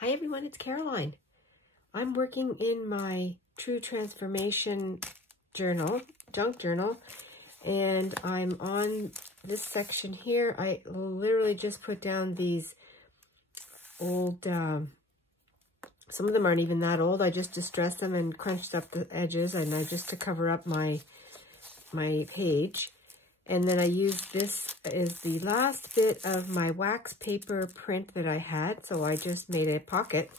Hi everyone, it's Caroline. I'm working in my True Transformation journal, junk journal, and I'm on this section here. I literally just put down these old, some of them aren't even that old. I just distressed them and crunched up the edges, and just to cover up my page. And then I used this as the last bit of my wax paper print that I had. So I just made a pocket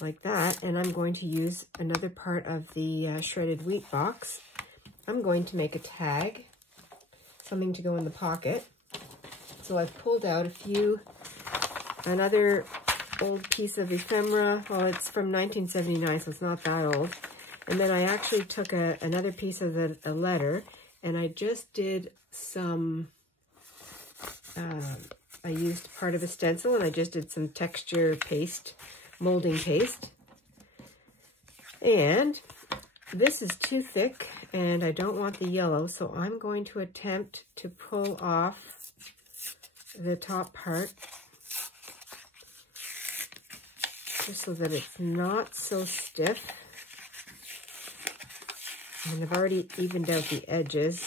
like that. And I'm going to use another part of the shredded wheat box. I'm going to make a tag, something to go in the pocket. So I've pulled out another old piece of ephemera. Well, it's from 1979, so it's not that old. And then I actually took another piece of a letter, and I just did some, I used part of a stencil, and I just did some texture paste, molding paste. And this is too thick, and I don't want the yellow, so I'm going to attempt to pull off the top part, just so that it's not so stiff. And I've already evened out the edges.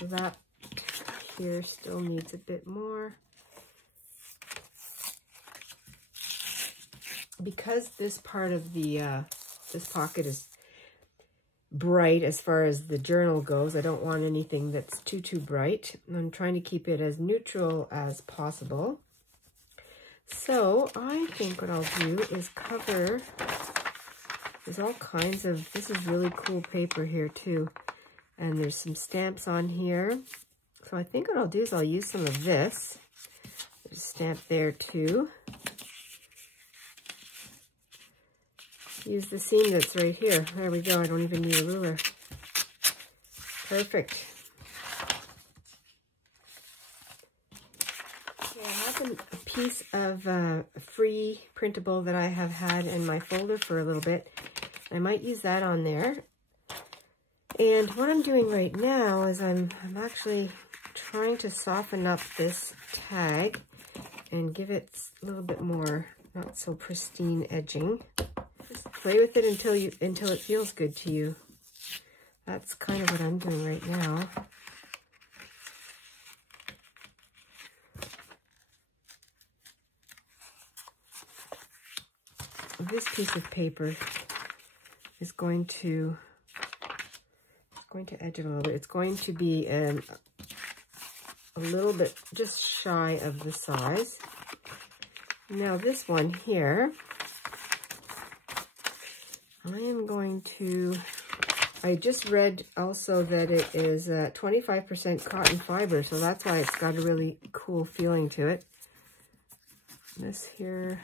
So that here still needs a bit more. Because this part of the this pocket is bright as far as the journal goes, I don't want anything that's too bright. I'm trying to keep it as neutral as possible. So I think what I'll do is cover, there's all kinds of, this is really cool paper here too. And there's some stamps on here. So I think what I'll do is I'll use some of this. There's a stamp there too. Use the seam that's right here. There we go. I don't even need a ruler. Perfect. Okay, I have a piece of free printable that I have had in my folder for a little bit. I might use that on there. And what I'm doing right now is I'm actually trying to soften up this tag and give it a little bit more not so pristine edging. Just play with it until it feels good to you. That's kind of what I'm doing right now. This piece of paper is going to edge it a little bit. It's going to be a little bit just shy of the size. Now this one here, I just read also that it is 25% cotton fiber, so that's why it's got a really cool feeling to it. This here,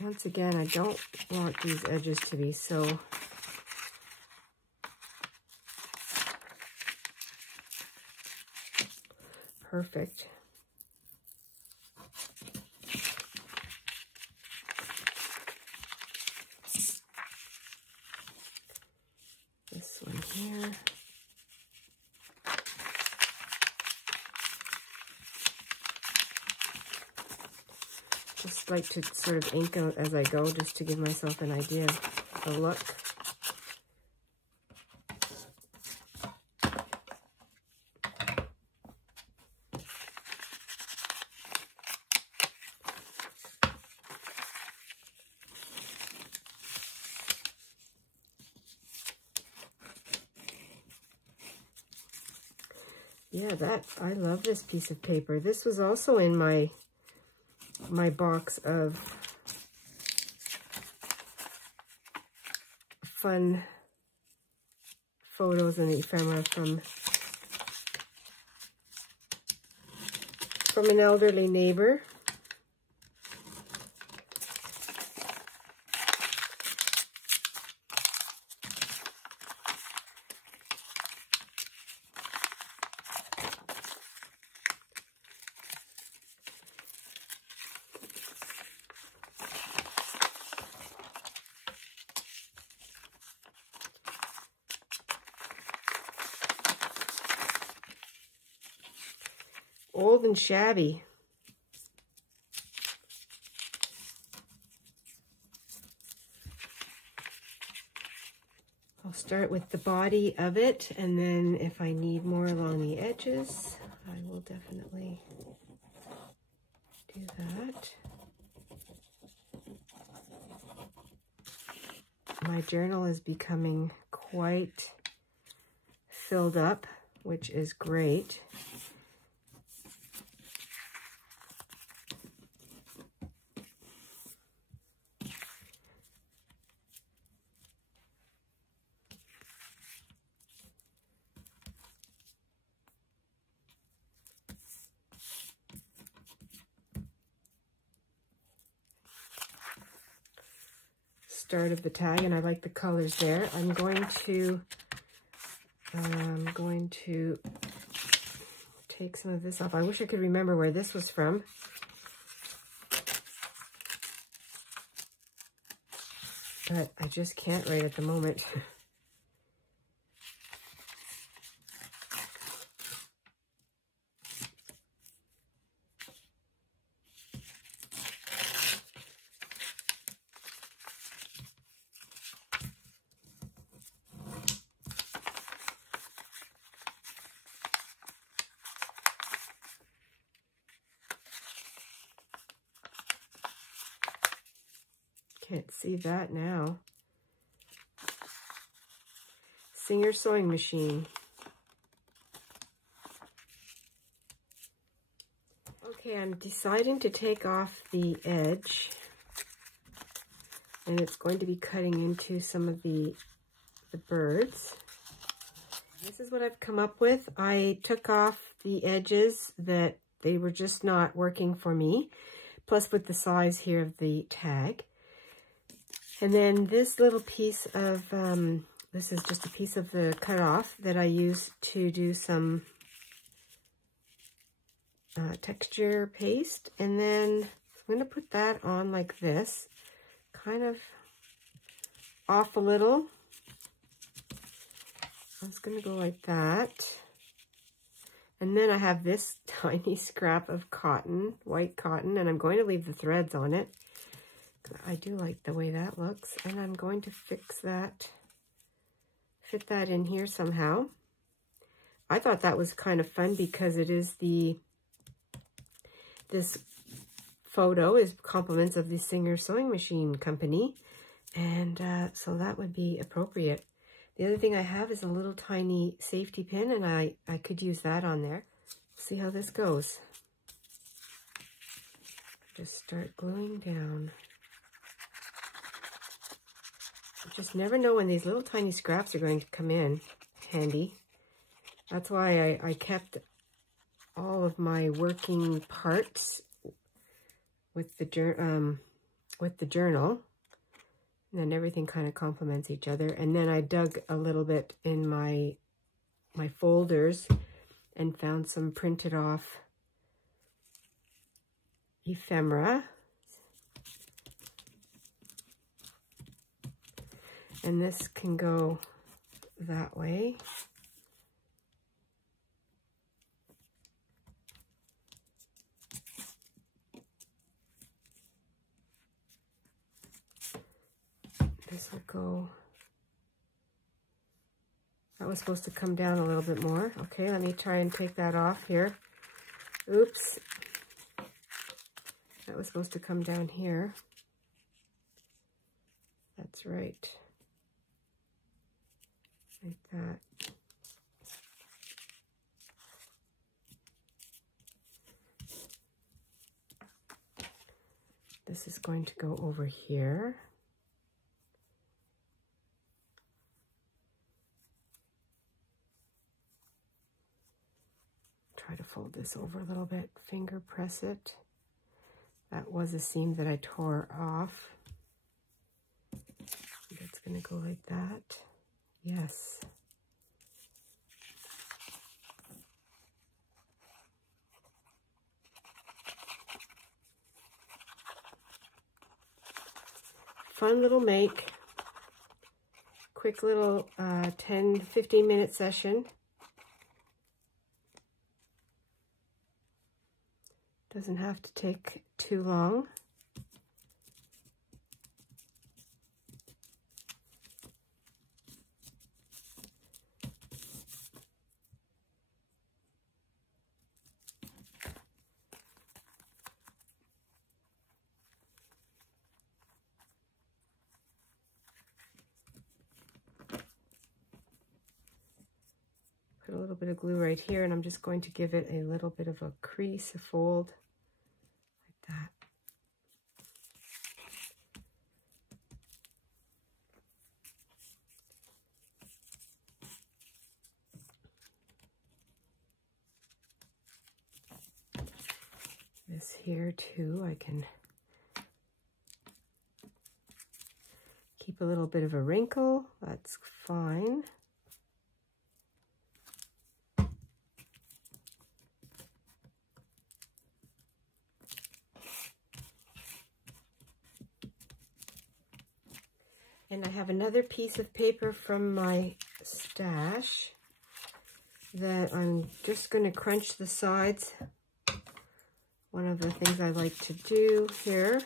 once again, I don't want these edges to be so perfect. This one here. Just like to sort of ink out as I go, just to give myself an idea of the look. Yeah, I love this piece of paper. This was also in my box of fun photos and ephemera from an elderly neighbor. old and shabby. I'll start with the body of it, and then if I need more along the edges, I will definitely do that. My journal is becoming quite filled up, which is great. Start of the tag, and I like the colors there. I'm going to take some of this off. I wish I could remember where this was from. But I just can't right at the moment. Can't see that now. Singer sewing machine. Okay, I'm deciding to take off the edge, and it's going to be cutting into some of the birds. This is what I've come up with. I took off the edges that they were just not working for me, plus with the size here of the tag. And then this little piece of, this is just a piece of the cutoff that I use to do some texture paste. And then I'm going to put that on like this, kind of off a little. I'm just going to go like that. And then I have this tiny scrap of cotton, white cotton, and I'm going to leave the threads on it. I do like the way that looks, and I'm going to fix that, fit that in here somehow. I thought that was kind of fun because it is this photo is compliments of the Singer Sewing Machine Company, and so that would be appropriate. The other thing I have is a little tiny safety pin, and I could use that on there. See how this goes. Just start gluing down. Just never know when these little tiny scraps are going to come in handy. That's why I kept all of my working parts with the journal, and then everything kind of complements each other. And then I dug a little bit in my folders and found some printed off ephemera. And this can go that way. This will go, that was supposed to come down a little bit more. Okay, let me try and take that off here. Oops. That was supposed to come down here. That's right. Like that. This is going to go over here. Try to fold this over a little bit, finger press it. That was a seam that I tore off. It's going to go like that. Yes. Fun little make. Quick little 10-15 minute session. Doesn't have to take too long. Put a little bit of glue right here, and I'm just going to give it a little bit of a crease, a fold, like that. This here too, I can keep a little bit of a wrinkle, that's fine. And I have another piece of paper from my stash that I'm just going to crunch the sides. One of the things I like to do here.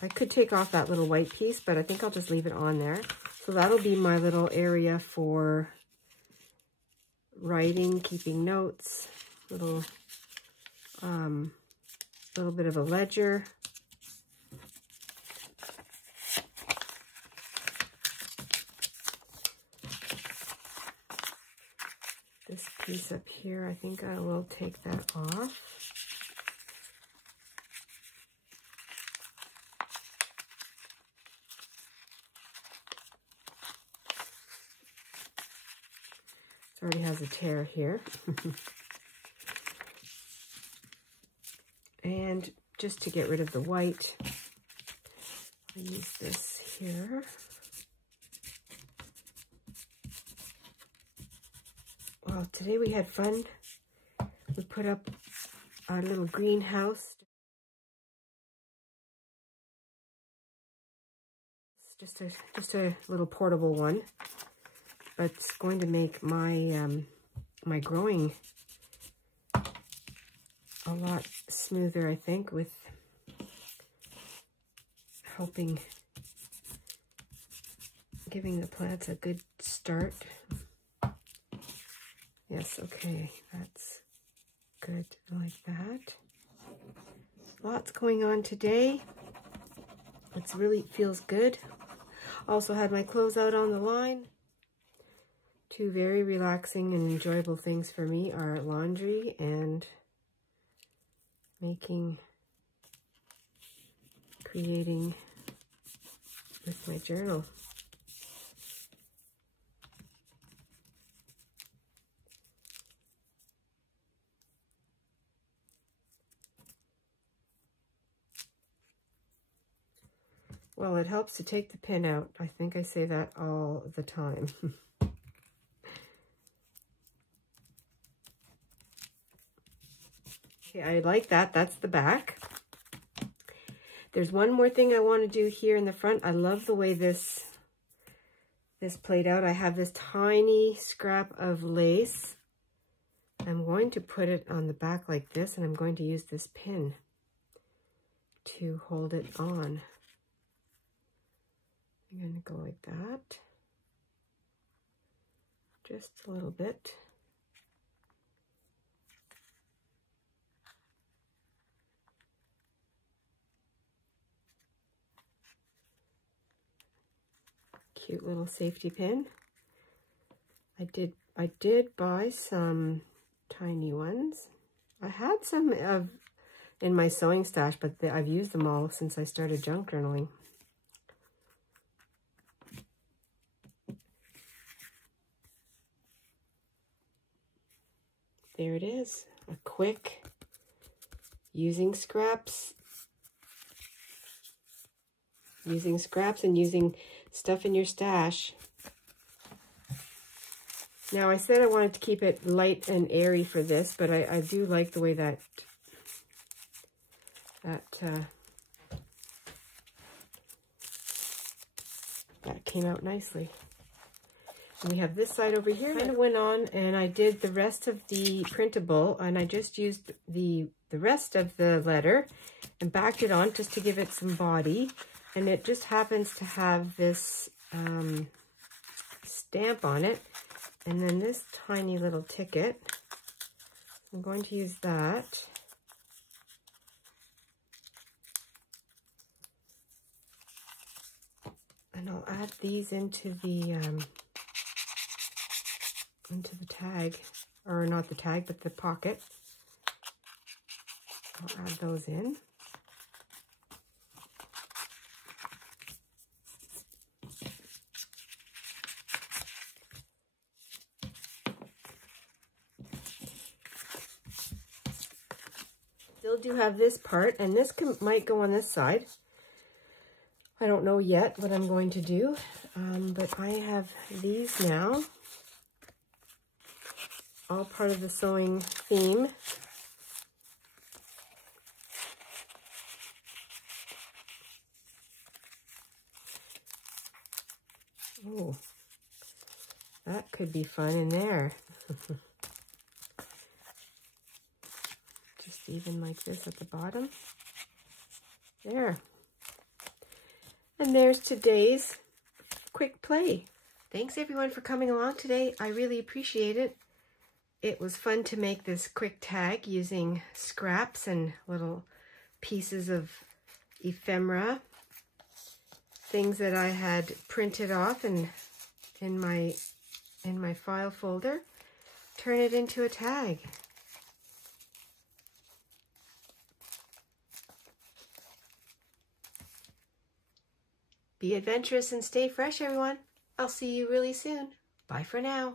I could take off that little white piece, but I think I'll just leave it on there. So that'll be my little area for writing, keeping notes, little bit of a ledger. This piece up here, I think I will take that off. It already has a tear here. And just to get rid of the white, I use this here. Well, today we had fun. We put up our little greenhouse. Just a little portable one. But it's going to make my my growing a lot smoother, I think, with helping giving the plants a good start. Yes, okay, that's good, like that. Lots going on today. It really feels good. Also had my clothes out on the line. Two very relaxing and enjoyable things for me are laundry and creating with my journal. Well, it helps to take the pin out. I think I say that all the time. Okay, I like that. That's the back. There's one more thing I want to do here in the front. I love the way this played out. I have this tiny scrap of lace. I'm going to put it on the back like this, and I'm going to use this pin to hold it on. I'm going to go like that, just a little bit. Cute little safety pin. I did buy some tiny ones. I had some in my sewing stash, but I've used them all since I started junk journaling. There it is, a quick using scraps and using stuff in your stash. Now I said I wanted to keep it light and airy for this, but I do like the way that came out nicely. And we have this side over here. I kind of went on and I did the rest of the printable, and I just used the rest of the letter and backed it on just to give it some body. And it just happens to have this stamp on it. And then this tiny little ticket. I'm going to use that. And I'll add these into the tag, or not the tag, but the pocket. I'll add those in. Still do have this part, and this might go on this side. I don't know yet what I'm going to do, but I have these now, all part of the sewing theme. Oh, that could be fun in there. Just even like this at the bottom. There. And there's today's quick play. Thanks everyone for coming along today. I really appreciate it. It was fun to make this quick tag using scraps and little pieces of ephemera, things that I had printed off and in my file folder. Turn it into a tag. Be adventurous and stay fresh, everyone. I'll see you really soon. Bye for now.